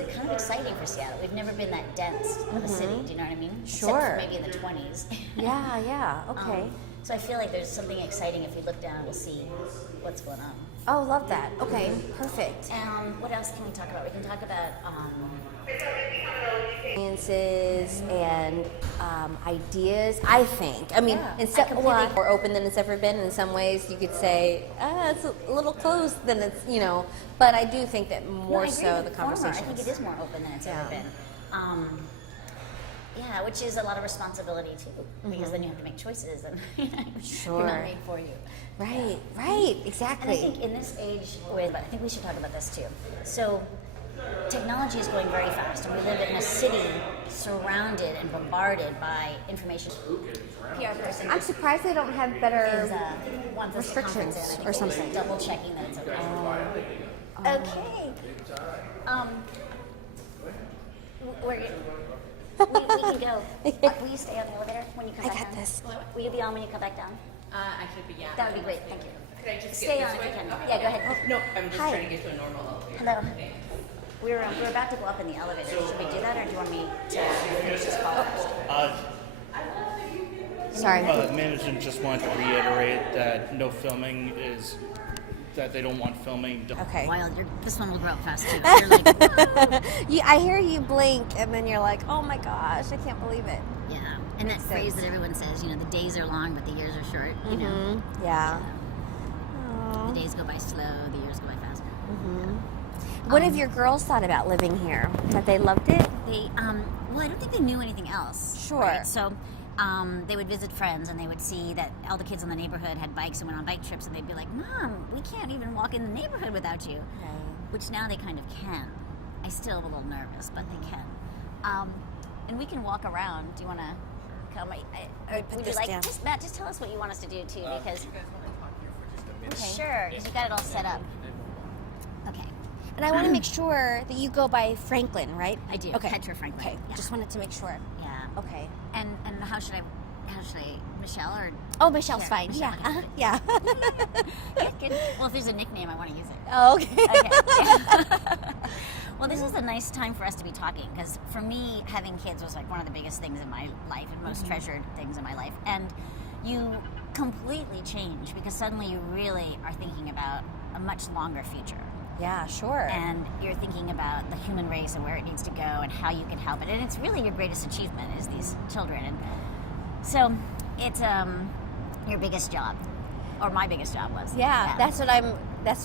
it's kind of exciting for Seattle. We've never been that dense of a city. Do you know what I mean? Sure. Except for maybe in the 20s. Yeah. Okay. So I feel like there's something exciting. If we look down, we'll see what's going on. Oh, love that. Okay, perfect. What else can we talk about? We can talk about Experiences and ideas, I think. I mean, I completely more open than it's ever been. In some ways, you could say it's a little closed than it's, But I do think that more so the conversation. I think it is more open than it's ever been. Which is a lot of responsibility too, because then you have to make choices, and they're not made for you. Right, exactly. And I think in this age, I think we should talk about this too. So, technology is going very fast, and we live in a city surrounded and bombarded by information. PR person. I'm surprised they don't have better wants restrictions us to or something. Double checking that it's okay. Okay. We can go. Will you stay on the elevator when you come back down? I got this. Will you be on when you come back down? I should be, yeah. That would be great. Thank you. Could I just Stay get on this if way? you can. Yeah, go ahead. No, I'm just Hi. trying to get to a normal elevator. Hello. We're about to go up in the elevator. Should we do that, or do you want me to finish this call first? Sorry. Management just wanted to reiterate that no filming is, that they don't want filming. Okay. Wild, this one will grow up fast too. You're like, I hear you blink, and then you're like, oh my gosh, I can't believe it. yeah. And that Makes phrase sense. that everyone says, the days are long, but the years are short. You know, Yeah. the days go by slow, the years go by fast. What have your girls thought about living here? Have they loved it? They, well, I don't think they knew anything else. Sure. Right? So, they would visit friends, and they would see that all the kids in the neighborhood had bikes and went on bike trips, and they'd be like, Mom, we can't even walk in the neighborhood without you. Which now they kind of can. I still am a little nervous, but they can. And we can walk around. Do you want to come? Would you like, Matt, just tell us what you want us to do, too, because... You guys want to talk here for just a minute? Sure, because you got it all set up. Okay. And I want to make sure that you go by Franklin, right? I do. Okay. Petra Franklin. Okay. Yeah. Just wanted to make sure. Yeah. Okay. And how should I, Michelle or? Oh, Michelle's Sure, fine. Michelle, Yeah. okay. Yeah. Good. Well, if there's a nickname, I want to use it. Oh, okay. Okay. Well, this is a nice time for us to be talking, because for me, having kids was like one of the biggest things in my life and most treasured things in my life. And you completely change, because suddenly you really are thinking about a much longer future. Yeah, sure. And you're thinking about the human race and where it needs to go and how you can help it. And it's really your greatest achievement is these children. And so it's your biggest job, or my biggest job was. Yeah, that's what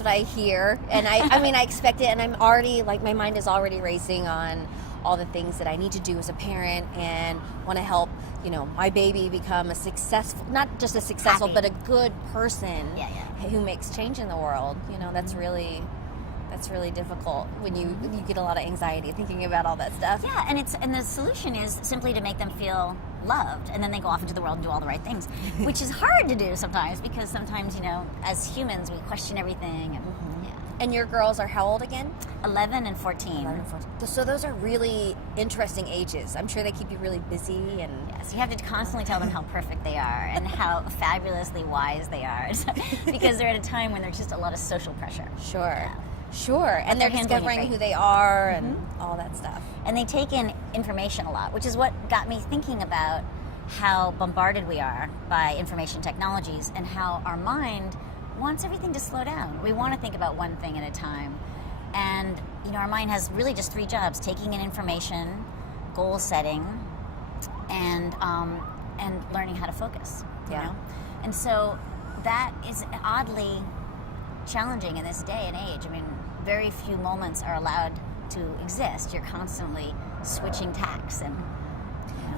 I hear. And I mean, I expect it, and I'm already, like, my mind is already racing on all the things that I need to do as a parent, and want to help, my baby become a successful, not just a successful, Happy. but a good person who makes change in the world. That's really difficult when you get a lot of anxiety thinking about all that stuff. Yeah, and the solution is simply to make them feel loved, and then they go off into the world and do all the right things, which is hard to do sometimes, because sometimes, as humans, we question everything. And, And your girls are how old again? 11 and 14. 11 and 14. So those are really interesting ages. I'm sure they keep you really busy. And Yes, you have to constantly tell them how perfect they are and how fabulously wise they are, because they're at a time when there's just a lot of social pressure. Sure. And they're they're handling it discovering great. who they are and all that stuff. And they take in information a lot, which is what got me thinking about how bombarded we are by information technologies, and how our mind wants everything to slow down. We want to think about one thing at a time. And, our mind has really just 3 jobs: taking in information, goal setting, and learning how to focus. You know? And so that is oddly challenging in this day and age. I mean, very few moments are allowed to exist. You're constantly switching tacks.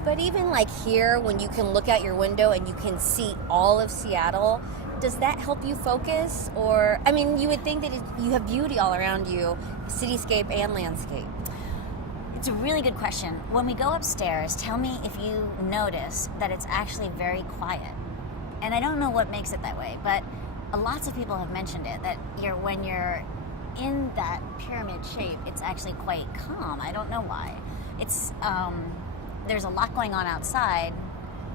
But even like here, when you can look out your window and you can see all of Seattle, does that help you focus? Or, I mean, you would think that you have beauty all around you, cityscape and landscape. It's a really good question. When we go upstairs, tell me if you notice that it's actually very quiet. And I don't know what makes it that way, but lots of people have mentioned it, that when you're in that pyramid shape, it's actually quite calm. I don't know why. It's there's a lot going on outside,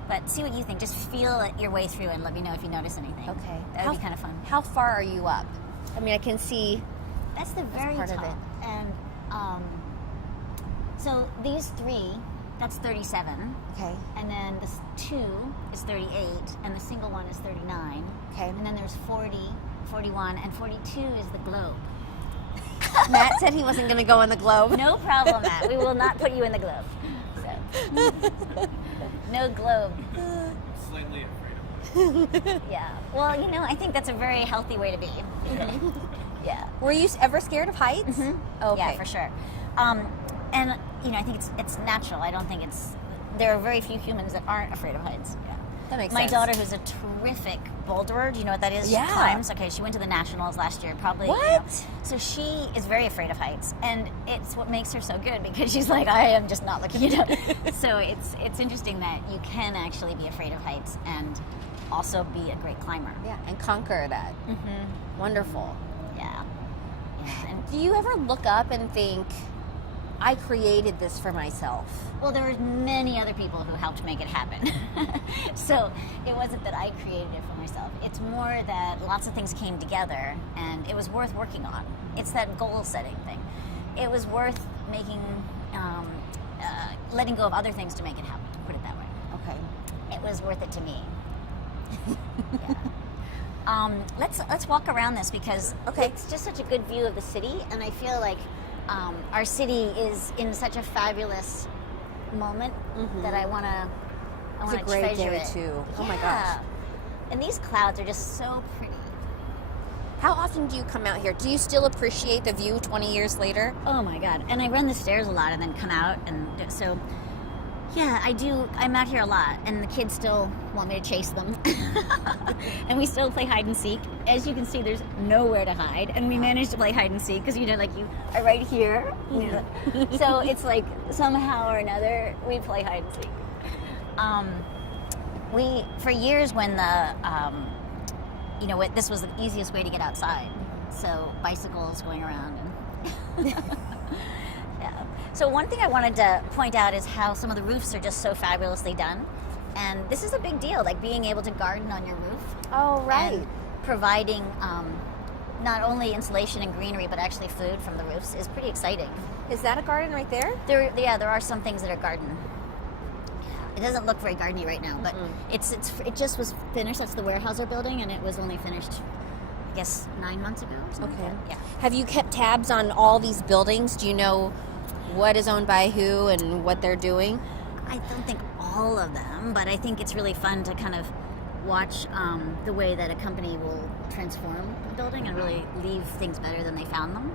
but see what you think. Just feel your way through and let me know if you notice anything. Okay. That would be kind of fun. How far are you up? I mean, I can see. That's the very part top. of it. And So these 3, that's 37. Okay. And then this 2 is 38, and the single one is 39. Okay. And then there's 40, 41, and 42 is the globe. Matt said he wasn't going to go in the globe. No problem, Matt. We will not put you in the globe. So. No globe. Slightly afraid of it. Yeah. Well, I think that's a very healthy way to be. Yeah. Were you ever scared of heights? Okay. Yeah, for sure. And I think it's natural. I don't think there are very few humans that aren't afraid of heights. Yeah. That makes My sense. daughter, who's a terrific boulderer, do you know what that is? Yeah. She climbs. Okay, she went to the nationals last year, probably. What? So she is very afraid of heights, and it's what makes her so good because she's like, I am just not looking it up. So it's interesting that you can actually be afraid of heights and also be a great climber. Yeah, and conquer that. Mm-hmm. Wonderful. Yeah. And Do you ever look up and think, I created this for myself? well, there were many other people who helped make it happen. So it wasn't that I created it for myself. It's more that lots of things came together and it was worth working on. It's that goal setting thing. It was worth making, letting go of other things to make it happen, put it that way. Okay. It was worth it to me. Yeah. Let's walk around this because it's just such a good view of the city, and I feel like our city is in such a fabulous moment that I want to It's a great treasure day it. too. Oh my Yeah. gosh. And these clouds are just so pretty. How often do you come out here? Do you still appreciate the view 20 years later? Oh my god! And I run the stairs a lot, and then come out, and so. Yeah, I do. I'm out here a lot, and the kids still want me to chase them. And we still play hide and seek. As you can see, there's nowhere to hide, and we managed to play hide and seek because you are right here. So it's like somehow or another we play hide and seek. For years when this was the easiest way to get outside. So bicycles going around and. Yeah. So one thing I wanted to point out is how some of the roofs are just so fabulously done. And this is a big deal, like being able to garden on your roof. Oh, right. And providing not only insulation and greenery, but actually food from the roofs is pretty exciting. Is that a garden right there? There are some things that are garden. It doesn't look very gardeny right now, but it just was finished. That's the Weyerhaeuser building, and it was only finished, I guess, 9 months ago or something. Okay. Yeah. Have you kept tabs on all these buildings? Do you know what is owned by who and what they're doing? I don't think all of them, but I think it's really fun to kind of watch the way that a company will transform a building and really leave things better than they found them.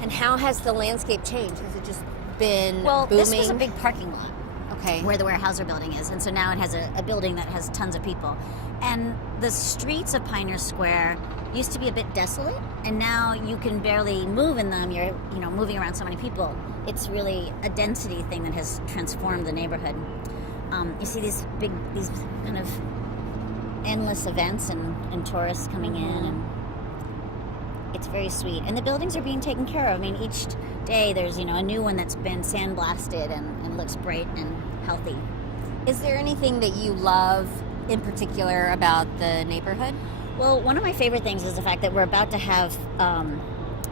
And how has the landscape changed? Has it just been Well, booming? this was a big parking lot Okay. where the Weyerhaeuser building is, and so now it has a building that has tons of people. And the streets of Pioneer Square used to be a bit desolate, and now you can barely move in them. You're moving around so many people. It's really a density thing that has transformed the neighborhood. You see these kind of endless events and tourists coming in, and it's very sweet. And the buildings are being taken care of. I mean, each day there's a new one that's been sandblasted and looks bright and healthy. Is there anything that you love in particular about the neighborhood? Well, one of my favorite things is the fact that we're about to have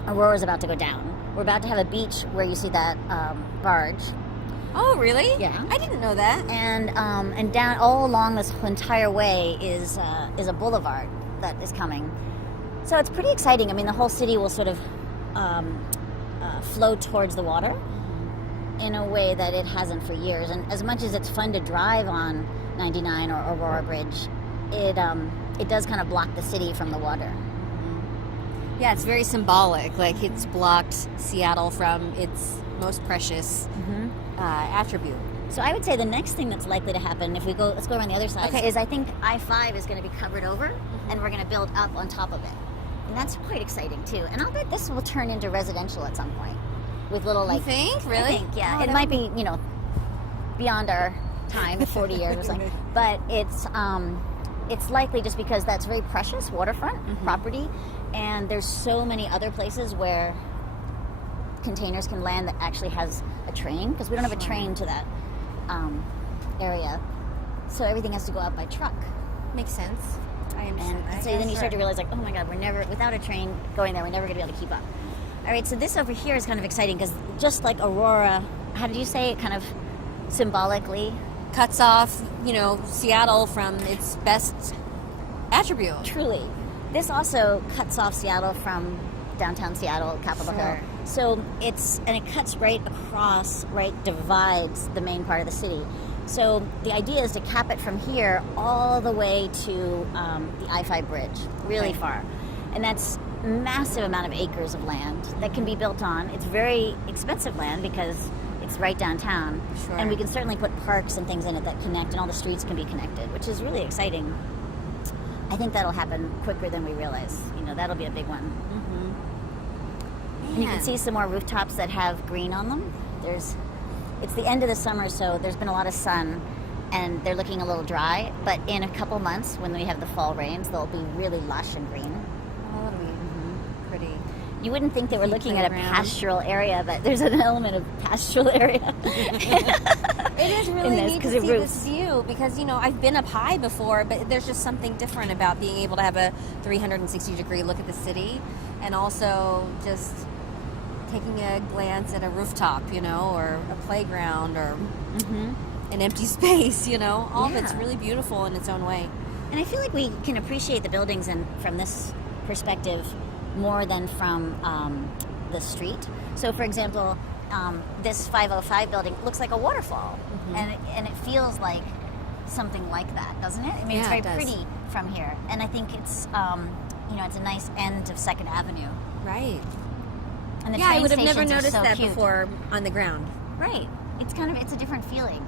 Aurora's about to go down. We're about to have a beach where you see that barge. Oh, really? Yeah. I didn't know that. And down all along this entire way is a boulevard that is coming. So it's pretty exciting. I mean, the whole city will sort of flow towards the water in a way that it hasn't for years. And as much as it's fun to drive on 99 or Aurora Bridge, it does kind of block the city from the water. Yeah, it's very symbolic. Like it's blocked Seattle from its most precious attribute. So I would say the next thing that's likely to happen, let's go around the other side, is I think I-5 is going to be covered over, and we're going to build up on top of it. And that's quite exciting, too. And I'll bet this will turn into residential at some point. With little, You think? Really? I think, yeah. Oh, It might be, beyond our time, 40 years or something. But it's likely just because that's very precious waterfront property, and there's so many other places where containers can land that actually has a train, because we don't have a train to that area. So everything has to go out by truck. Makes sense. I understand. And so then you start to realize, like, oh my God, without a train going there, we're never going to be able to keep up. All right, so this over here is kind of exciting because just like Aurora, how did you say it kind of symbolically? Cuts off, Seattle from its best attribute. Truly. This also cuts off Seattle from downtown Seattle, Capitol Sure. Hill. So it cuts right across, divides the main part of the city. So the idea is to cap it from here all the way to the I-5 bridge, really Okay. far. And that's massive amount of acres of land that can be built on. It's very expensive land because it's right downtown. Sure. And we can certainly put parks and things in it that connect, and all the streets can be connected, which is really exciting. I think that'll happen quicker than we realize. That'll be a big one. And you can Man. see some more rooftops that have green on them. It's the end of the summer, so there's been a lot of sun, and they're looking a little dry. But in a couple months, when we have the fall rains, they'll be really lush and green. Oh, that'll be pretty. You wouldn't think they were looking at a playground. pastoral area, but there's an element of pastoral area. It is really in this, neat 'cause to it see roofs. this view because, I've been up high before, but there's just something different about being able to have a 360-degree look at the city and also just taking a glance at a rooftop, or a playground or an empty space, all of it's Yeah. really beautiful in its own way. And I feel like we can appreciate the buildings from this perspective more than from the street. So, for example, this 505 building looks like a waterfall, and it feels like something like that, doesn't it? I mean, Yeah, it's very it does. pretty from here, and I think it's it's a nice end of Second Avenue. Right. And the Yeah, I train would have never stations are noticed so that cute. before on the ground. Right. It's a different feeling.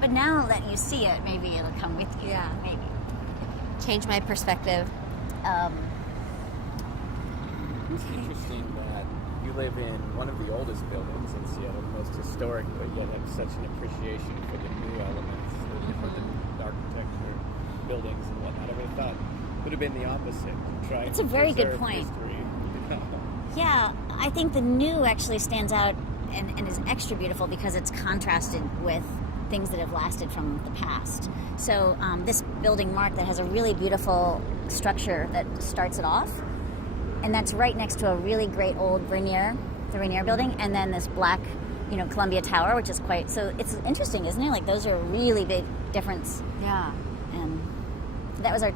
But now that you see it, maybe it'll come with you. Yeah. Maybe. Change my perspective. It's interesting that you live in one of the oldest buildings in Seattle, the most historic, but yet have such an appreciation for the new elements, for the architecture, buildings, and whatnot. I would have thought it would have been the opposite. Try It's to a very good preserve point. history. Yeah, I think the new actually stands out and is extra beautiful because it's contrasted with things that have lasted from the past. So this building, Mark, that has a really beautiful structure that starts it off, and that's right next to a really great old the Rainier building, and then this black, Columbia Tower, which is quite, so it's interesting, isn't it? Like those are a really big difference. Yeah. And that was the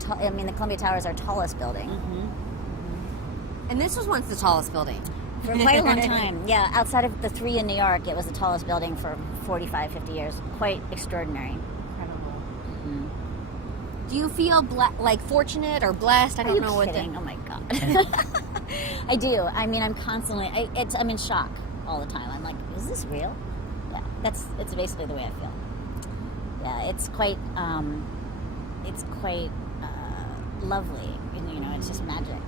Columbia Tower is our tallest building. And this was once the tallest building. For quite a long time. Yeah, outside of the three in New York, it was the tallest building for 45, 50 years. Quite extraordinary. Incredible. Do you feel fortunate or blessed? I Are don't you know what kidding? Oh my God. I do. I mean, I'm constantly, I'm in shock all the time. I'm like, is this real? Yeah, it's basically the way I feel. Yeah, it's quite lovely. It's just magic.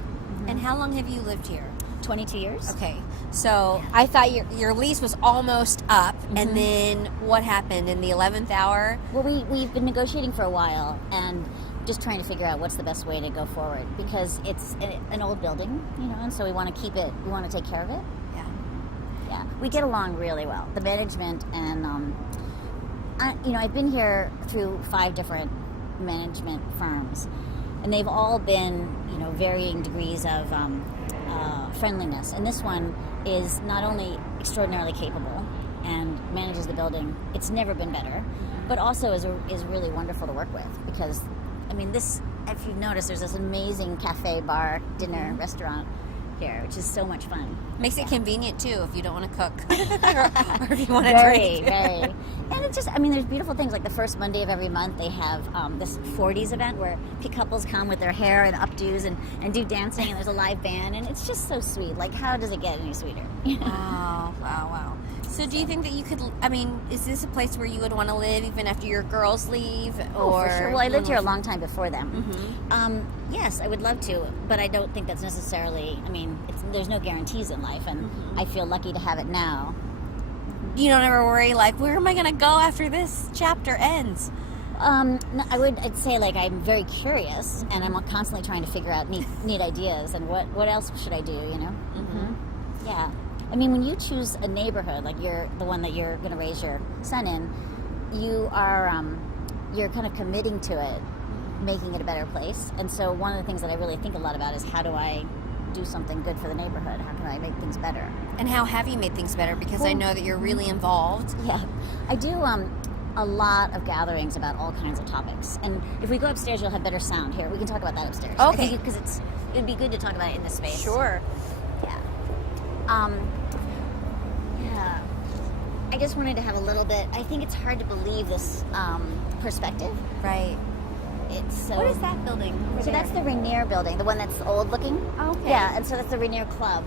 And how long have you lived here? 22 years. Okay, so I thought your lease was almost up, and then what happened in the 11th hour? Well, we've been negotiating for a while and just trying to figure out what's the best way to go forward because it's an old building, and so we want to keep it, we want to take care of it. Yeah, we get along really well. The management and, I've been here through 5 different management firms, and they've all been, varying degrees of friendliness. And this one is not only extraordinarily capable and manages the building, it's never been better, but also is really wonderful to work with because, if you've noticed, there's this amazing cafe, bar, dinner, restaurant here, which is so much fun. Makes it convenient too if you don't want to cook or if you want to Very, drink. very. And it's just, there's beautiful things. Like the first Monday of every month, they have this 40s event where couples come with their hair and updos and do dancing, and there's a live band, and it's just so sweet. Like, how does it get any sweeter? Wow. So do you think that you could, is this a place where you would want to live even after your girls leave? Oh, for sure. Well, I lived here a long time before them. Mm-hmm. Yes, I would love to, but I don't think that's necessarily, there's no guarantees in life, and I feel lucky to have it now. You don't ever worry, where am I going to go after this chapter ends? No, I'd say I'm very curious, and I'm constantly trying to figure out neat ideas, and what else should I do, Yeah. When you choose a neighborhood, like you're the one that you're going to raise your son in, you are, you're kind of committing to it, making it a better place. And so one of the things that I really think a lot about is how do I do something good for the neighborhood? How can I make things better? And how have you made things better? Because I know that you're really involved. Yeah, I do a lot of gatherings about all kinds of topics. And if we go upstairs, you'll have better sound. Here, we can talk about that upstairs. Okay. Because it'd be good to talk about it in this space. Sure. Yeah. Yeah. I just wanted to have a little bit. I think it's hard to believe this perspective. Right. It's so. What is that building? So that's the Rainier building, the one that's old looking. Oh, okay. Yeah, and so that's the Rainier Club.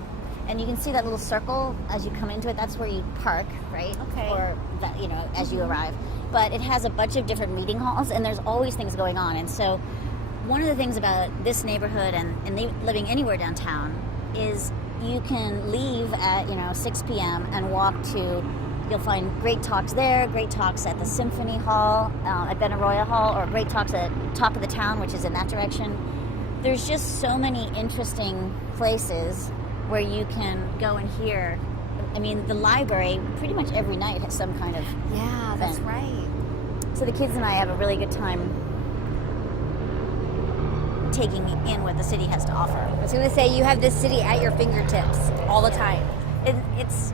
And you can see that little circle as you come into it. That's where you park, right? Okay. Or that, as you arrive. But it has a bunch of different meeting halls, and there's always things going on. And so, one of the things about this neighborhood and living anywhere downtown is you can leave at 6 p.m. and walk to. You'll find great talks there, great talks at the Symphony Hall, at Benaroya Hall, or great talks at Talk of the Town, which is in that direction. There's just so many interesting places where you can go and hear. I mean, the library pretty much every night has some kind of Yeah, that's event. right. So the kids and I have a really good time taking in what the city has to offer. I was going to say, you have this city at your fingertips all the time. It's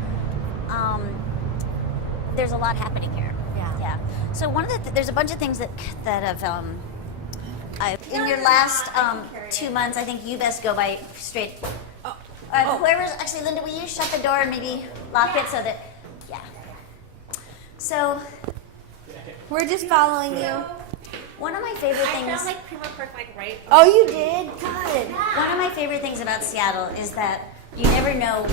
there's a lot happening here. Yeah. So one of there's a bunch of things that have in your last 2 months. I think you best go by straight. Whoever's actually, Linda, will you shut the door and maybe lock it so that So We're just following you. one of my favorite I things. found like Prima Perk right. Oh, you did? Good. One of my favorite things about Seattle is that you never know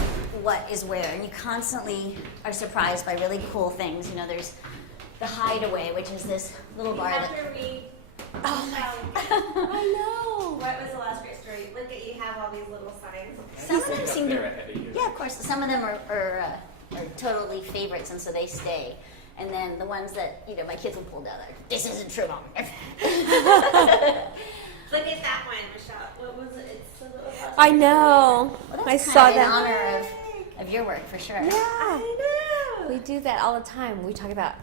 what is where, and you constantly are surprised by really cool things. There's the Hideaway, which is this little bar that. After we, I know. what was the last great story? Look at you have all these little signs. Some of them seem to. They're ahead of you. Yeah, of course. Some of them are totally favorites, and so they stay. And then the ones that my kids will pull down, like, this isn't true, Mom. Look at that one, Michelle. What was it? It's so little. I know. Well, I that's saw kind of in that. honor of your work, for sure. Yeah. I know. We do that all the time. We talk about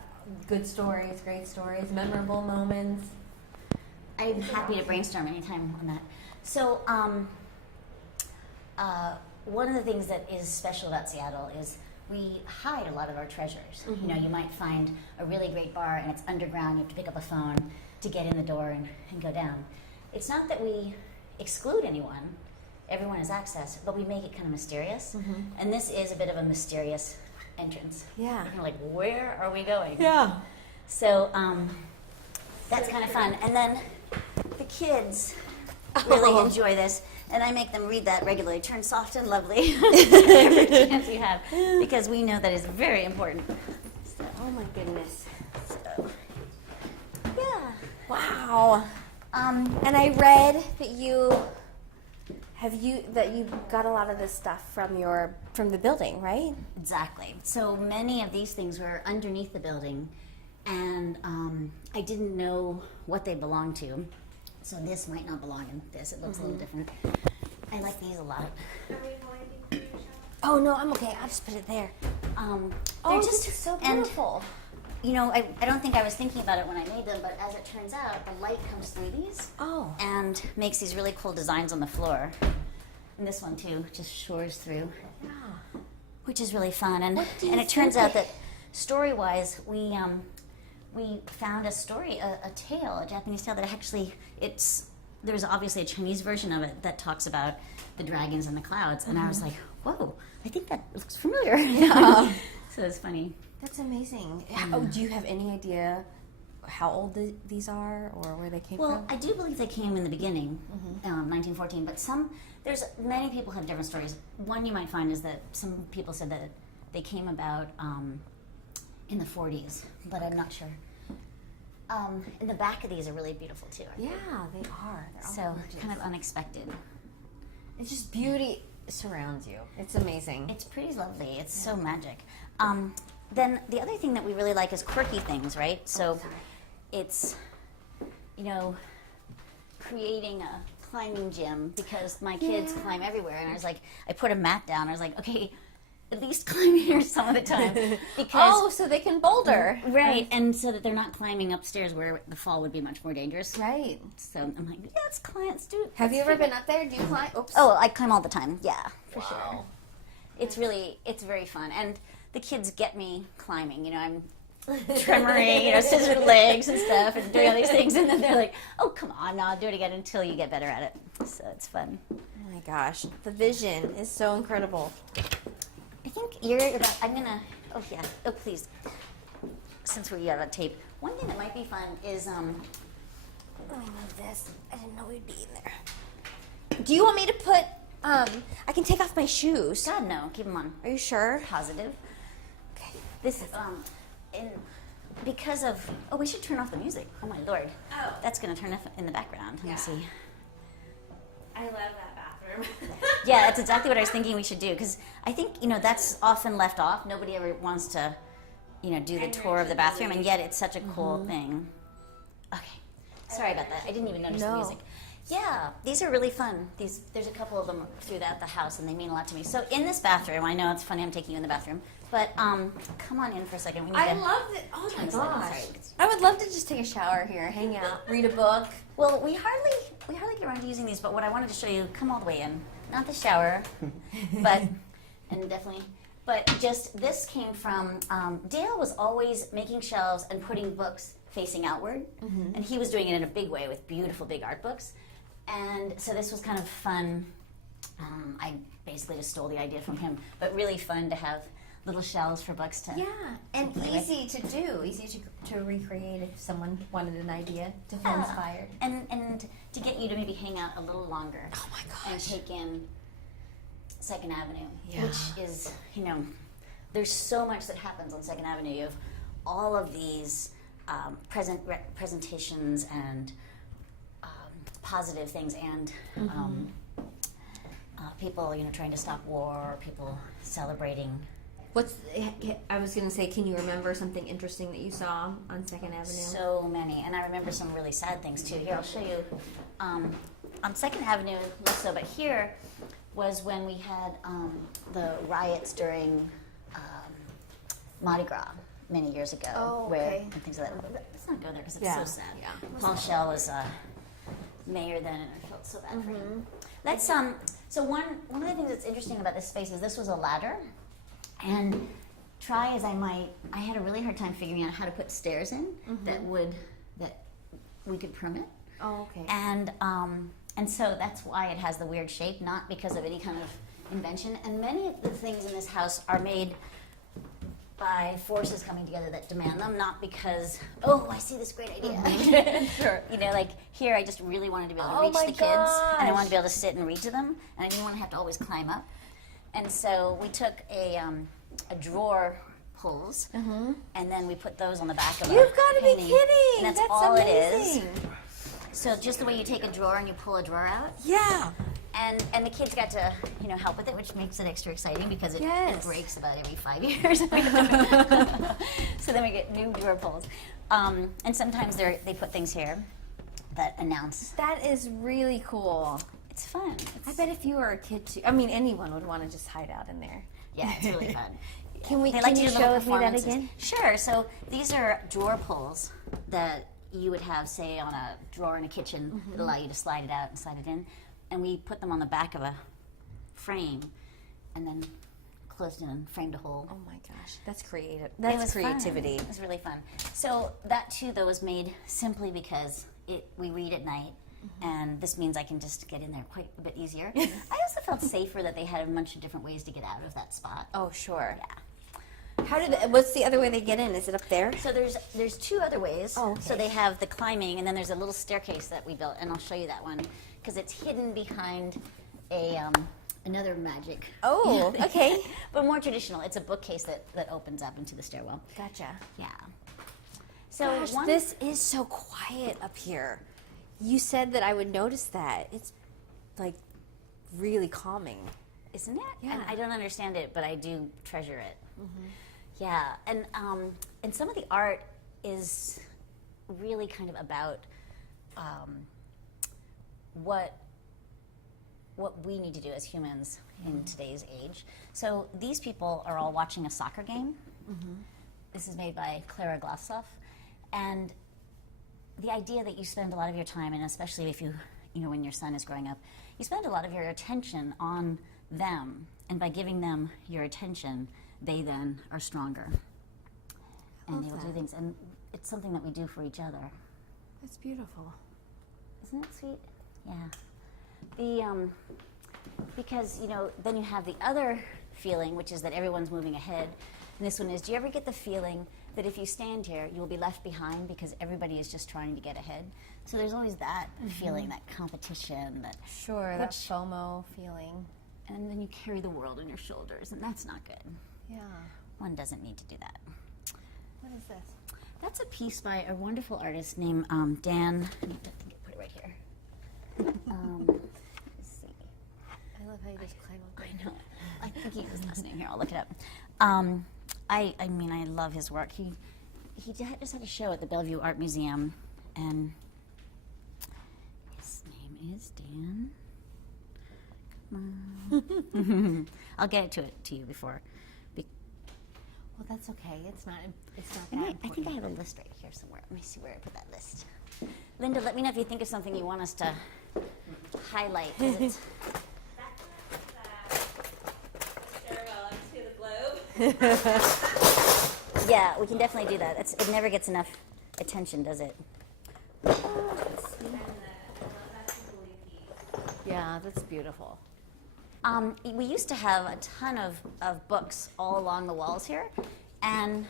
good stories, great stories, memorable moments. I'm happy to brainstorm anytime on that. So, one of the things that is special about Seattle is we hide a lot of our treasures. You might find a really great bar and it's underground. You have to pick up a phone to get in the door and go down. It's not that we exclude anyone. Everyone has access, but we make it kind of mysterious. And this is a bit of a mysterious entrance. Yeah. You're like, where are we going? Yeah. So that's kind of fun. And then the kids really enjoy this, and I make them read that regularly. Turn soft and lovely every chance we have, because we know that is very important. So, Oh my goodness. yeah. Wow. And I read that you got a lot of this stuff from the building, right? Exactly. So many of these things were underneath the building, and I didn't know what they belonged to. So this might not belong in this. It looks a little different. I like these a lot. Are we going to do Michelle? Oh no, I'm okay. I'll just put it there. They're just this is so and, beautiful. I don't think I was thinking about it when I made them, but as it turns out, the light comes through these and makes these really cool designs on the floor. And this one too, just shores through, which is really fun. And it turns out that story-wise, we found a story, a tale, a Japanese tale that actually there's obviously a Chinese version of it that talks about the dragons and the clouds, and I was like, whoa, I think that looks familiar. Yeah. So it's funny. That's amazing. Oh, do you have any idea how old these are or where they came Well, from? I do believe they came in the beginning, 1914, but many people have different stories. One you might find is that some people said that they came about in the 40s, but I'm not sure. And the back of these are really beautiful too. Yeah, they are. They're all So gorgeous. kind of unexpected. It's just beauty surrounds you. It's amazing. It's pretty lovely. It's so magic. Then the other thing that we really like is quirky things, right? So it's, creating a climbing gym because my kids climb everywhere. And I was like, I put a mat down. I was like, okay, at least climb here some of the time because so they can boulder. right, and so that they're not climbing upstairs where the fall would be much more dangerous. Right. So I'm like, yeah, let's climb. Let's do it. Have you ever been up there? Do you climb? Oops. Oh, I climb all the time. Yeah, for Wow. sure. It's very fun, and the kids get me climbing. You know, I'm tremoring, scissor legs and stuff, and doing all these things, and then they're like, "Oh, come on, now do it again until you get better at it." So it's fun. Oh my gosh, the vision is so incredible. I think you're about. I'm gonna. Oh yeah. Oh please. Since we have a tape, one thing that might be fun is Let me move this. I didn't know we'd be in there. Do you want me to put? I can take off my shoes. God no, keep them on. Are you sure? Positive. Okay. This because of. Oh, we should turn off the music. Oh my lord. Oh. That's gonna turn off in the background. Let me Yeah. see. I love that bathroom. Yeah, that's exactly what I was thinking we should do because I think that's often left off. Nobody ever wants to, do the tour of the bathroom, and yet it's such a cool thing. Okay, sorry about that. I didn't even notice the No. music. Yeah, these are really fun. There's a couple of them throughout the house, and they mean a lot to me. So in this bathroom, I know it's funny I'm taking you in the bathroom, but come on in for a second. We need I to, love it. Oh my Sorry. gosh. I would love to just take a shower here, hang out, read a book. Well, we hardly get around to using these, but what I wanted to show you, come all the way in, not the shower, but just this came from Dale was always making shelves and putting books facing outward, and he was doing it in a big way with beautiful big art books, and so this was kind of fun. I basically just stole the idea from him, but really fun to have little shelves for books to. Yeah, and play with. easy to do, easy to recreate if someone wanted an idea to feel Yeah. inspired. And to get you to maybe hang out a little longer. Oh my And gosh. take in Second Avenue, Yeah. which is, there's so much that happens on Second Avenue. You have all of these presentations and positive things, and people, trying to stop war, people celebrating. I was going to say, can you remember something interesting that you saw on Second Avenue? So many, and I remember some really sad things too. Here, I'll show you. On Second Avenue, less so, but here was when we had the riots during Mardi Gras many years ago. Oh, where, okay. and things like that. Let's not go there because it's Yeah. so sad. Yeah. Paul Schell was mayor then, and I felt so bad for him. Let's So one of the things that's interesting about this space is this was a ladder, and try as I might, I had a really hard time figuring out how to put stairs in that we could permit. Oh, okay. And so that's why it has the weird shape, not because of any kind of invention. And many of the things in this house are made by forces coming together that demand them, not because, oh, I see this great idea. Sure. Like here, I just really wanted to be able to Oh reach my the kids, and I gosh. wanted to be able to sit and read to them, and I didn't want to have to always climb up. And so we took a drawer pulls, and then we put those on the back of You've got to be painting, kidding! And that's all amazing. it is. So just the way you take a drawer and you pull a drawer out, Yeah. and the kids got to help with it, which makes it extra exciting because it Yes. breaks about every 5 years. So then we get new drawer pulls, and sometimes they put things here that announce. That is really cool. It's fun. I bet if you were a kid too, I mean, anyone would want to just hide out in there. Yeah, it's really fun. Can we? They Can like to you do little show me that performances. again? Sure. So these are drawer pulls that you would have, say, on a drawer in a kitchen that allow you to slide it out and slide it in, and we put them on the back of a frame, and then closed in and framed a hole. Oh my gosh, that's creative. It That's was creativity. Fun. It was really fun. So that too, though, was made simply because we read at night, and this means I can just get in there quite a bit easier. I also felt safer that they had a bunch of different ways to get out of that spot. Oh sure. Yeah. What's the other way they get in? Is it up there? So there's two other ways. Oh, okay. So they have the climbing, and then there's a little staircase that we built, and I'll show you that one because it's hidden behind another magic. Oh, okay. But more traditional. It's a bookcase that opens up into the stairwell. Gotcha. Yeah. So Gosh, this is so quiet up here. You said that I would notice that. It's like really calming. isn't it? Yeah. And I don't understand it, but I do treasure it. Yeah, and some of the art is really kind of about what what we need to do as humans in today's age. So these people are all watching a soccer game. This is made by Clara Glossoff, and the idea that you spend a lot of your time, and especially if you know, when your son is growing up, you spend a lot of your attention on them, and by giving them your attention, they then are stronger, and they will do things. And it's something that we do for each other. That's beautiful. Isn't it sweet? Yeah. The because, you know, then you have the other feeling, which is that everyone's moving ahead. And this one is, do you ever get the feeling that if you stand here, you will be left behind because everybody is just trying to get ahead? So there's always that feeling, that competition, that Sure, that FOMO feeling. and then you carry the world on your shoulders, and that's not good. Yeah. One doesn't need to do that. What is this? That's a piece by a wonderful artist named Dan. I think I put it right here. Let's see. I love how you just climb up. I know. I think he has his last name here. I'll look it up. I mean, I love his work. He just had a show at the Bellevue Art Museum, and his name is Dan. Come on. I'll get to you before. Well, that's okay. It's not that I important. think I have a list right here somewhere. Let me see where I put that list. Linda, let me know if you think of something you want us to highlight. 'Cause it's Stairwell to the globe. yeah, we can definitely do that. It never gets enough attention, does it? Yeah, that's beautiful. We used to have a ton of books all along the walls here, and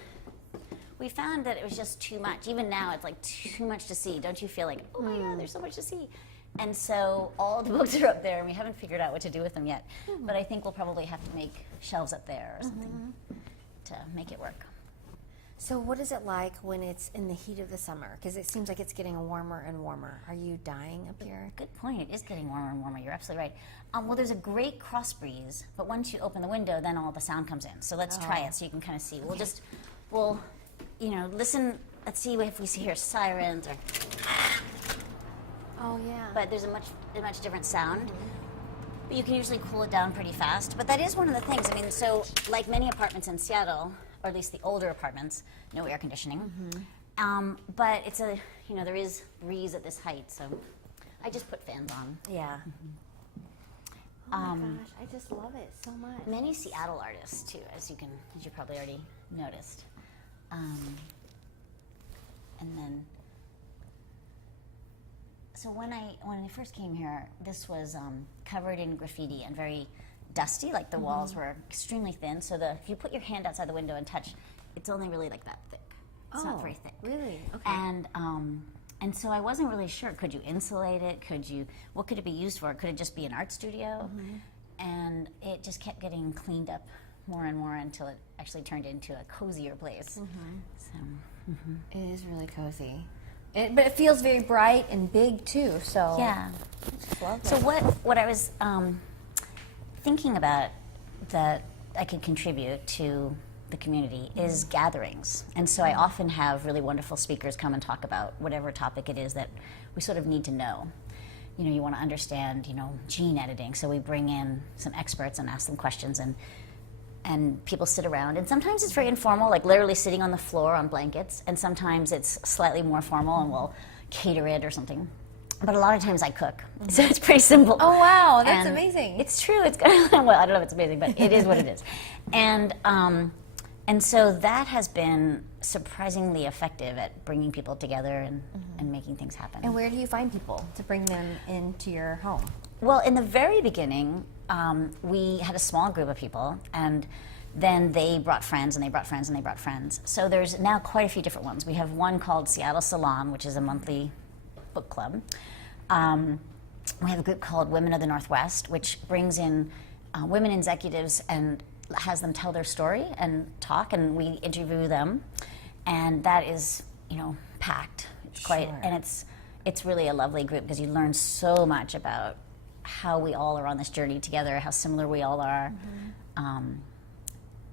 we found that it was just too much. Even now, it's like too much to see. Don't you feel like, oh my God, there's so much to see? And so all the books are up there, and we haven't figured out what to do with them yet. But I think we'll probably have to make shelves up there or something to make it work. So what is it like when it's in the heat of the summer? Because it seems like it's getting warmer and warmer. Are you dying up here? Good point. It is getting warmer and warmer. You're absolutely right. Well, there's a great cross breeze, but once you open the window, then all the sound comes in. So let's try it so you can kind of see. We'll listen. Let's see if we hear sirens or. Oh, yeah. But there's a much different sound. But you can usually cool it down pretty fast. But that is one of the things. I mean, so like many apartments in Seattle, or at least the older apartments, no air conditioning. But it's there is breeze at this height, so I just put fans on. Yeah. Oh my gosh, I just love it so much. Many Seattle artists too, as you probably already noticed. And then, so when I first came here, this was covered in graffiti and very dusty. Like the walls were extremely thin. So if you put your hand outside the window and touch, it's only really like that thick. It's not very thick. Really? Okay. And so I wasn't really sure. Could you insulate it? What could it be used for? Could it just be an art studio? And it just kept getting cleaned up more and more until it actually turned into a cozier place. So, It is really cozy. But it feels very bright and big too. So yeah. I just love So it. what I was thinking about that I could contribute to the community is gatherings. And so I often have really wonderful speakers come and talk about whatever topic it is that we sort of need to know. You want to understand, gene editing. So we bring in some experts and ask them questions, and people sit around. And sometimes it's very informal, like literally sitting on the floor on blankets. And sometimes it's slightly more formal, and we'll cater it or something. But a lot of times I cook, so it's pretty simple. Oh wow, that's And amazing. It's true. It's well, I don't know if it's amazing, but it is what it is. And so that has been surprisingly effective at bringing people together and making things happen. And where do you find people to bring them into your home? Well, in the very beginning, we had a small group of people, and then they brought friends, and they brought friends, and they brought friends. So there's now quite a few different ones. We have one called Seattle Salon, which is a monthly book club. We have a group called Women of the Northwest, which brings in women executives and has them tell their story and talk, and we interview them. And that is, packed. It's quite, Sure. and it's really a lovely group because you learn so much about how we all are on this journey together, how similar we all are,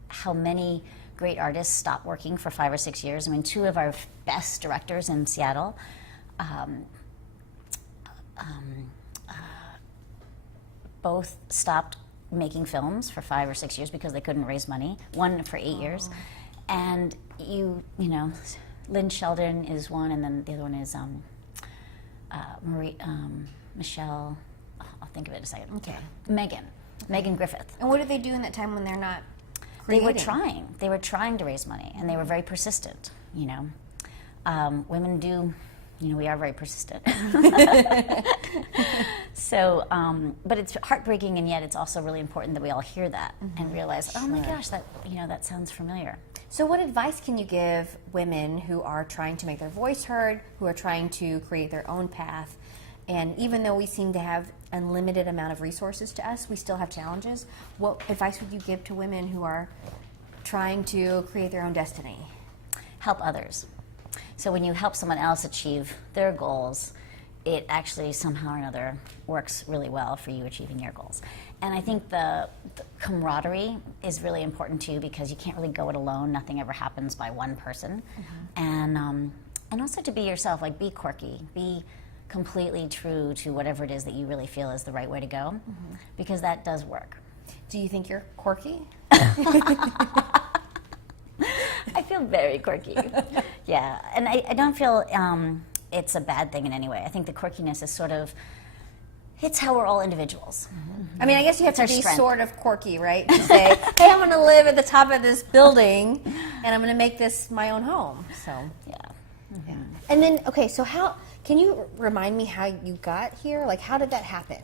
how many great artists stop working for 5 or 6 years. I mean, 2 of our best directors in Seattle both stopped making films for 5 or 6 years because they couldn't raise money. One for 8 years, and you know, Lynn Sheldon is one, and then the other one is Michelle. I'll think of it in a second. Okay. Megan Griffith. And what do they do in that time when they're not They creating? were trying to raise money, and they were very persistent. You know, women do. You know, we are very persistent. So, but it's heartbreaking, and yet it's also really important that we all hear that and realize, oh my gosh, that, you know, that sounds familiar. So what advice can you give women who are trying to make their voice heard, who are trying to create their own path, and even though we seem to have unlimited amount of resources to us, we still have challenges? What advice would you give to women who are trying to create their own destiny? Help others. So when you help someone else achieve their goals, it actually somehow or another works really well for you achieving your goals. And I think the camaraderie is really important too, because you can't really go it alone. Nothing ever happens by one person. And also to be yourself, like be quirky, be completely true to whatever it is that you really feel is the right way to go, because that does work. Do you think you're quirky? I feel very quirky. Yeah, and I don't feel it's a bad thing in any way. I think the quirkiness is sort of, it's how we're all individuals. I mean, I guess you have It's to our be strength. sort of quirky, right? To say, hey, I'm going to live at the top of this building, and I'm going to make this my own home. So, Yeah. yeah. And then, okay, so how, can you remind me how you got here? Like, how did that happen?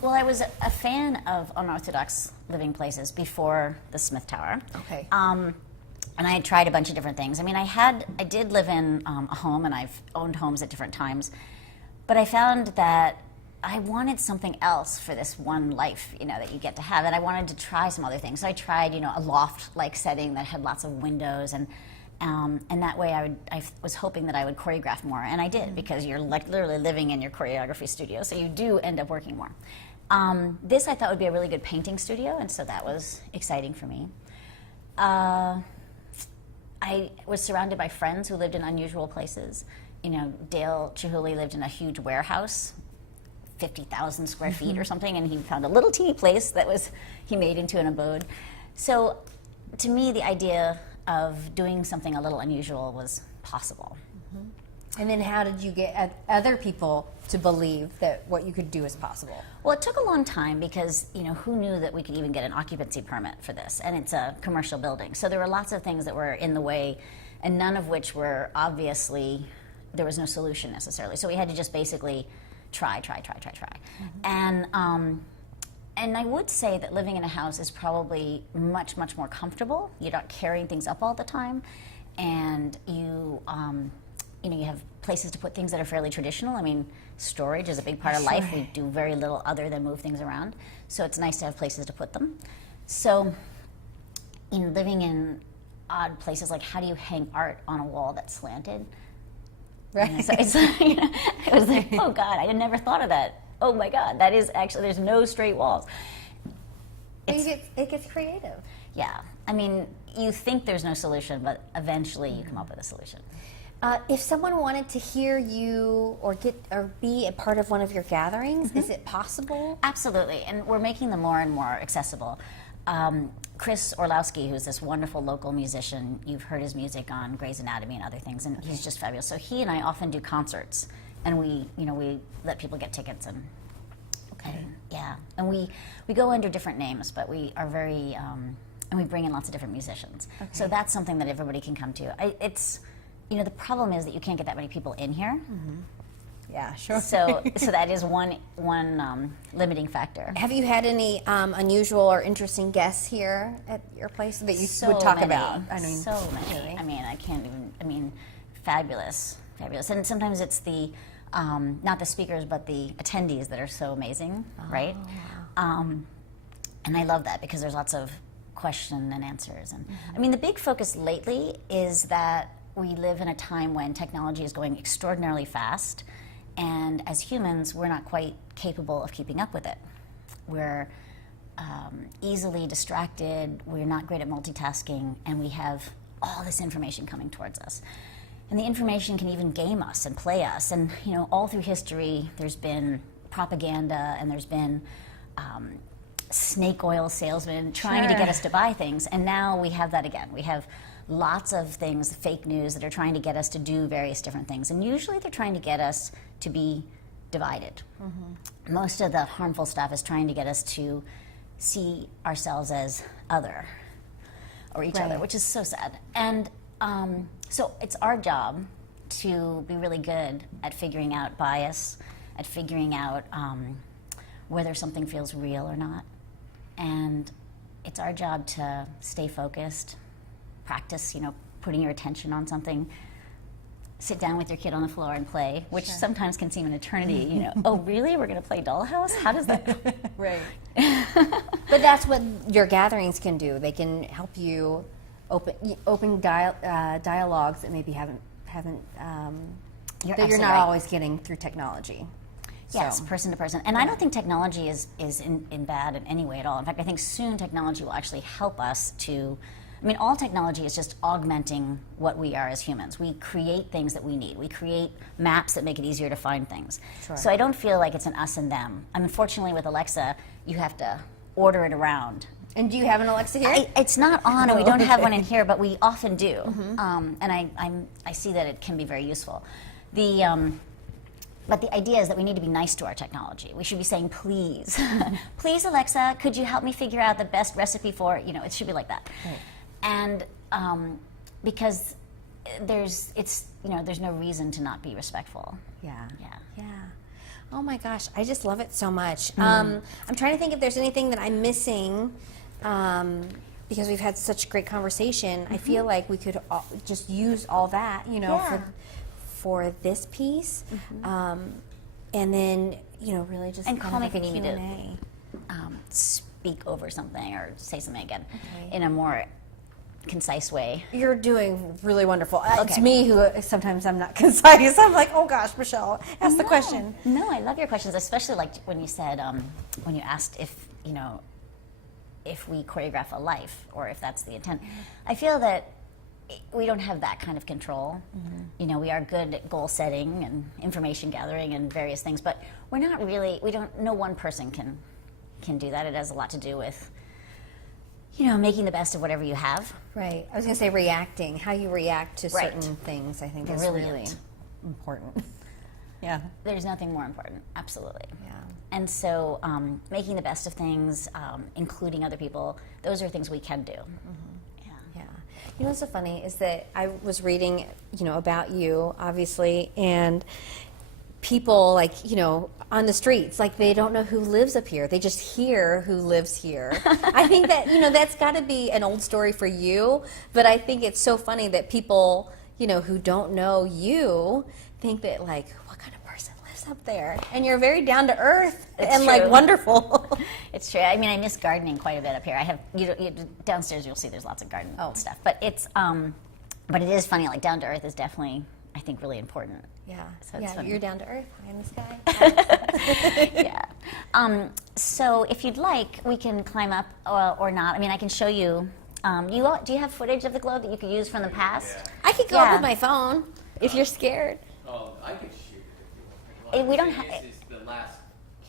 Well, I was a fan of unorthodox living places before the Smith Tower. Okay. And I had tried a bunch of different things. I mean, I did live in a home, and I've owned homes at different times. But I found that I wanted something else for this one life, you know, that you get to have. And I wanted to try some other things. So I tried, you know, a loft-like setting that had lots of windows, and that way I was hoping that I would choreograph more. And I did, because you're like literally living in your choreography studio, so you do end up working more. This I thought would be a really good painting studio, and so that was exciting for me. I was surrounded by friends who lived in unusual places. You know, Dale Chihuly lived in a huge warehouse, 50,000 square feet or something, and he found a little teeny place that he made into an abode. So to me, the idea of doing something a little unusual was possible. And then how did you get other people to believe that what you could do is possible? Well, it took a long time because, you know, who knew that we could even get an occupancy permit for this? And it's a commercial building. So there were lots of things that were in the way, and none of which were obviously, there was no solution necessarily. So we had to just basically try. And I would say that living in a house is probably much, much more comfortable. You're not carrying things up all the time, and you know, you have places to put things that are fairly traditional. I mean, storage is a big part of life. We do very little other than move things around. So it's nice to have places to put them. So, in living in odd places, like how do you hang art on a wall that's slanted? Right. So it's like, you know, it was like, oh God, I had never thought of that. Oh my God, that is actually, there's no straight walls. It gets creative. Yeah, I mean, you think there's no solution, but eventually you come up with a solution. If someone wanted to hear you or be a part of one of your gatherings, is it possible? Absolutely, and we're making them more and more accessible. Chris Orlowski, who's this wonderful local musician, you've heard his music on Grey's Anatomy and other things, and he's just fabulous. So he and I often do concerts, and we let people get tickets, and we go under different names, but we are very and we bring in lots of different musicians. Okay. So that's something that everybody can come to. The problem is that you can't get that many people in here. Yeah, sure. So that is one limiting factor. Have you had any unusual or interesting guests here at your place that you So would talk many. about? I mean, so many. really? I mean, I can't even. I mean, fabulous. And sometimes it's the not the speakers, but the attendees that are so amazing, right? Wow. And I love that because there's lots of question and answers. And I mean, the big focus lately is that we live in a time when technology is going extraordinarily fast, and as humans, we're not quite capable of keeping up with it. We're easily distracted, we're not great at multitasking, and we have all this information coming towards us. And the information can even game us and play us. And, all through history, there's been propaganda, and there's been snake oil salesmen trying to get us to buy things. And now we have that again. We have lots of things, fake news, that are trying to get us to do various different things. And usually they're trying to get us to be divided. Most of the harmful stuff is trying to get us to see ourselves as other or each other, which is so sad. And so it's our job to be really good at figuring out bias, at figuring out whether something feels real or not. And it's our job to stay focused, practice, putting your attention on something, sit down with your kid on the floor and play, which sometimes can seem an eternity, oh, really? We're going to play Dollhouse? How does that go? Right. But that's what your gatherings can do. They can help you open dialogues that maybe haven't that you're not always getting through technology. Yes, So. person to person. And I don't think technology is in bad in any way at all. In fact, I think soon technology will actually help us to, all technology is just augmenting what we are as humans. We create things that we need. We create maps that make it easier to find things. Sure. So I don't feel like it's an us and them. Unfortunately, with Alexa, you have to order it around. And do you have an Alexa here? It's not on, and we don't have one in here, but we often do. And I see that it can be very useful. But the idea is that we need to be nice to our technology. We should be saying, please, please, Alexa, could you help me figure out the best recipe for, it should be like that. Right. And because there's no reason to not be respectful. Yeah. Yeah. Oh my gosh, I just love it so much. I'm trying to think if there's anything that I'm missing, because we've had such great conversation. I feel like we could just use all that, for this piece, and then really just And kind call of me if like you a need me to Q&A. speak over something or say something again Okay. in a more concise way. You're doing really wonderful. It's Okay. me who sometimes I'm not concise. I'm like, oh gosh, Michelle, ask the question. No, I love your questions, especially like when you said, when you asked if we choreograph a life or if that's the intent. I feel that we don't have that kind of control. We are good at goal setting and information gathering and various things, but we're not really, no one person can do that. It has a lot to do with, making the best of whatever you have. Right. I was going to say reacting. How you react to Right. certain things, I think, is Brilliant. really important. Yeah. There's nothing more important, absolutely. Yeah. And so making the best of things, including other people, those are things we can do. Yeah. What's so funny is that I was reading, about you, obviously, and people on the streets, they don't know who lives up here. They just hear who lives here. I think that, that's got to be an old story for you, but I think it's so funny that people, who don't know you think that, what kind of person lives up there? And you're very down to earth and, true. wonderful. It's true. I miss gardening quite a bit up here. I have, downstairs you'll see there's lots of garden stuff. But it's, but it is funny, down to earth is definitely, I think, really important. Yeah. So it's funny. You're down to earth, high in the sky. Yeah. So if you'd like, we can climb up or not. I can show you. Do you have footage of the globe that you could use from the past? I could go up with my phone if you're scared. Oh, I could shoot it if you want. We don't have. The last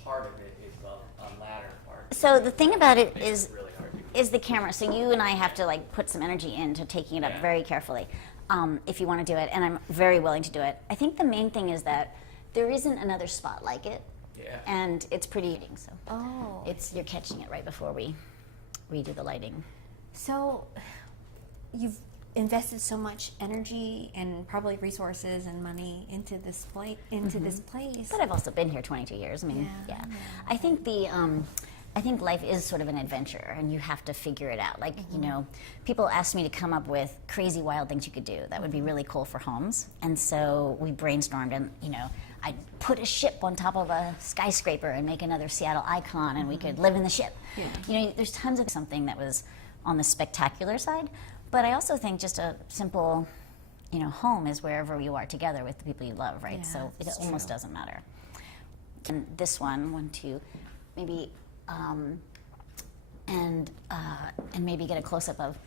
part of it is the ladder part. So the thing about it is Really hard. is the camera. So you and I have to put some energy into taking it up very carefully. If you want to do it, and I'm very willing to do it. I think the main thing is that there isn't another spot like it, and it's pretty eating. So you're catching it right before we do the lighting. So you've invested so much energy and probably resources and money into this place. But I've also been here 22 years. Yeah. I think I think life is sort of an adventure, and you have to figure it out. People asked me to come up with crazy, wild things you could do that would be really cool for homes. And so we brainstormed, and, I'd put a ship on top of a skyscraper and make another Seattle icon, and we could live in the ship. There's tons of something that was on the spectacular side. But I also think just a simple, home is wherever you are together with the people you love, right? Yeah, So it that's almost true. doesn't matter. And this one, two, maybe... and maybe get a close-up of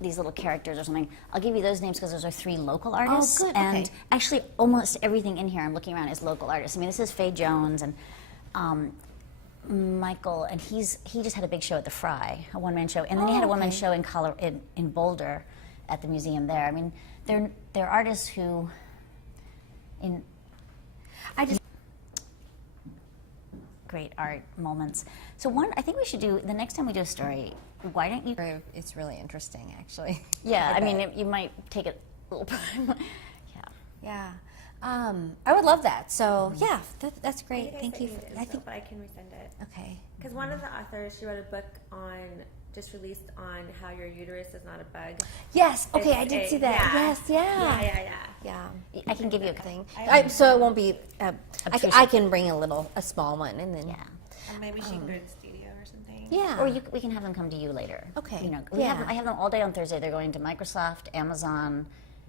these little characters or something. I'll give you those names because those are 3 local artists. good, And okay. actually, almost everything in here I'm looking around is local artists. This is Faye Jones, and Michael, and he just had a big show at the Fry, a one-man show, and then he had a one-man show in Boulder, at the museum there. I mean, they're artists who, great art moments. So I think we should do the next time we do a story. Why don't you? It's really interesting, actually. Yeah, I mean, you might take it a little. Yeah. I would love that. So yeah, that's great. Thank you. I think, but I can resend it. Okay. Because one of the authors, she wrote a book just released on how your uterus is not a bug. Yes. Okay, I did see that. Yeah. Yes. Yeah. Yeah. I can give you a Thing. So it won't be. I can bring a small one, and then. Yeah. And maybe she can go to the studio or something. Yeah. Or we can have them come to you later. Okay. You know, Yeah. I have them all day on Thursday. They're going to Microsoft, Amazon,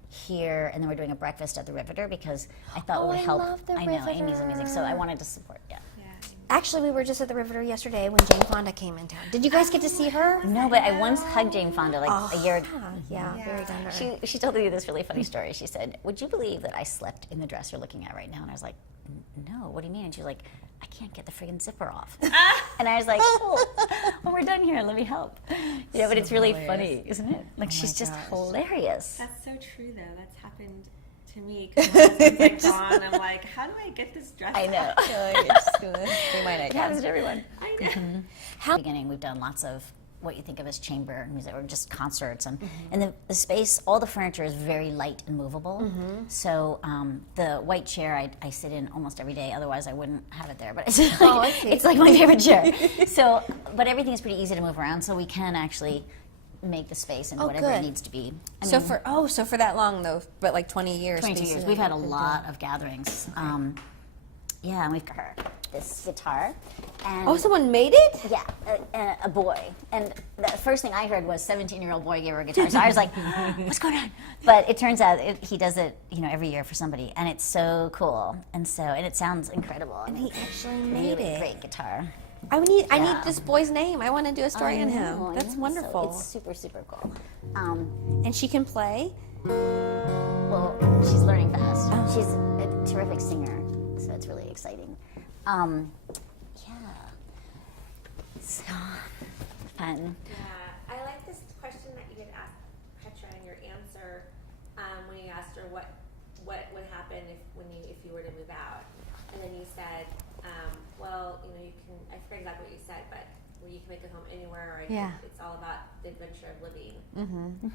here, and then we're doing a breakfast at the Riveter because I thought it would I help. love the I know Amy's amazing, so I wanted to support. Yeah. Actually, we were just at the Riveter yesterday when Jane Fonda came in town. Did you guys get to see her? No, but I once hugged Jane Fonda like a year. Yeah, very down to earth. She told me this really funny story. She said, "Would you believe that I slept in the dress you're looking at right now?" And I was like, "No, what do you mean?" And she was like, "I can't get the friggin' zipper off." And I was like, "Oh, well, we're done here. Let me help." Yeah, but it's really funny, isn't it? Like she's just hilarious. That's so true, though. That's happened to me. Because my husband's like gone. I'm like, how do I get this dress? I know. It happens to everyone. I know. At the beginning, we've done lots of what you think of as chamber music or just concerts, and the space, all the furniture is very light and movable. So the white chair I sit in almost every day. Otherwise, I wouldn't have it there. But it's like my favorite chair. So, but everything is pretty easy to move around, so we can actually make the space into whatever it needs to be. So for that long though, but like 20 years. 22 years. We've had a lot of gatherings. Yeah, and we've got this guitar. And someone made it? yeah, a boy. And the first thing I heard was 17-year-old boy gave her a guitar. So I was like, what's going on? But it turns out he does it, every year for somebody, and it's so cool. And it sounds incredible. And he actually Really made it. great guitar. I need this boy's name. I want to do a story on him. I That's know. wonderful. So it's super, super cool. And she can play? Well, she's learning fast. She's a terrific singer, so it's really exciting. Yeah. So fun. Yeah, I like this question that you had asked Petra and your answer when you asked her what would happen if you were to move out, and then you said, well, you can. I forget exactly what you said, but where you can make a home anywhere, or it's all about the adventure of living.